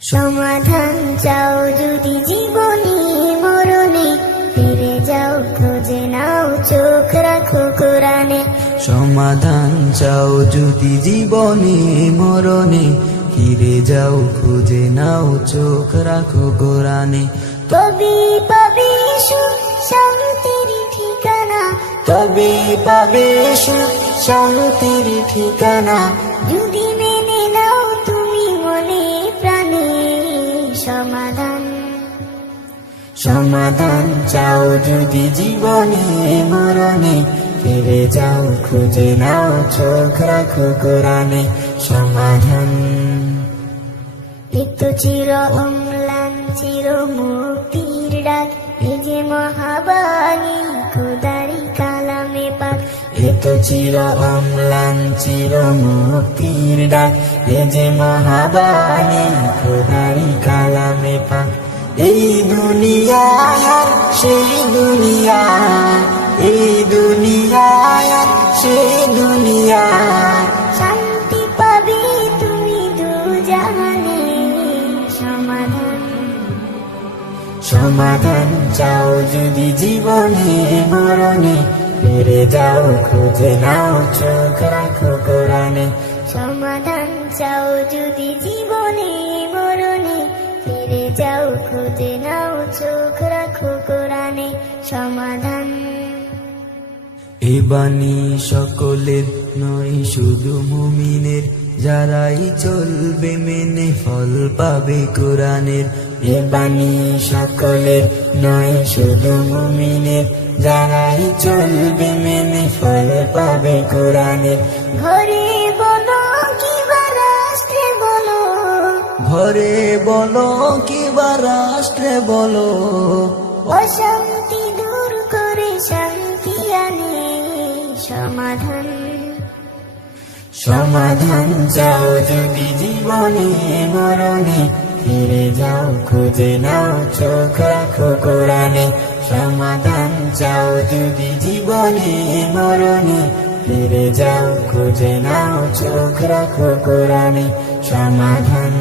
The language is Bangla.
সমাধান চাও যদি জীবনে মরণে, ফিরে যাও খুঁজে নাও চোখ রাখো কোরআনে। সমাধান চাও যদি জীবনে মরণে, ফিরে যাও খুঁজে নাও চোখ রাখো কোরআনে। তবে পাবে সুখ শান্তির ঠিকানা, তবে পাবে সুখ শান্তির ঠিকানা, যদি মেনে নাও তুমি মনে প্রাণে। সমাধান সমাধান চাও যদি জীবনে মরণে, ফিরে যাও খুঁজে নাও চোখ রাখো কোরআনে। সমাধান একটু চির অম্লান চির মুক্তির ডাক, এ যে মহাবাণী খোদারি কালামে পাক। এত চির অম্লান চির মুক্তির ডাক, এ যে মহাবাণী খোদারি কালামে পাক। এই দুনিয়ায় আর সেই দুনিয়া, এই দুনিয়ায় আর সেই দুনিয়া, শান্তি পাবে তুমি দুজাহানে। সমাধান সমাধান চাও যদি জীবনে মরণে, ফিরে যাও খুঁজে নাও চোখ রাখো কোরআনে। সমাধান চাও যদি জীবনে মরণে, ফিরে যাও খুঁজে নাও চোখ রাখো কোরআনে। সমাধান এ বাণী সকলের নয় শুধু মুমিনের, যারাই চলবে মেনে ফল পাবে কোরআনের। এ বাণী সকলের নয় শুধু মুমিনের, যারাই চলবে মেনে ফল পাবে কোরআনের। ঘরে বলো কিবা রাষ্ট্রে বলো, ঘরে বলো কিবা রাষ্ট্রে বলো, অশান্তি দূর করে শান্তি আনে। সমাধান সমাধান চাও যদি জীবনে মরণে, ফিরে যাও খুঁজে নাও চোখ রাখো কোরআনে। সমাধান চাও যদি জীবনে মরণে, ফিরে যাও খুঁজে নাও চোখ রাখো কোরআনে। সমাধান